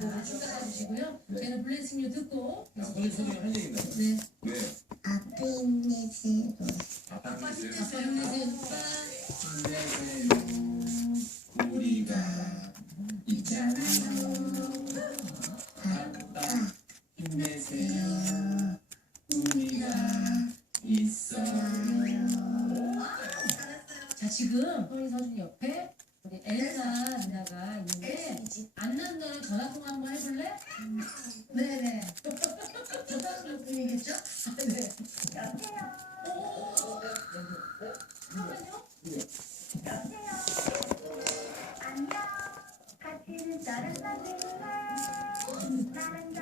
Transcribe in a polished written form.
자, 축하해 주시고요. 저희는 블레싱 유 듣고. 블레싱 할 얘기 있나요? 네. 왜? 아빠 힘내세요. 아빠 힘내세요. 아빠 힘내세요. 힘내세요. 우리가 있잖아요. 아빠 힘내세요. 우리가 있어요. 자, 지금 토니 서준 옆에 우리 엘사 누나가 있는데 안나 누나랑 전화 통화 한번 해볼래? 네네. 좋다는 느낌이겠죠? 네. 여보세요. 잠깐만요. 여보세요. 안녕. 같이 있는 다른 남들래. 나는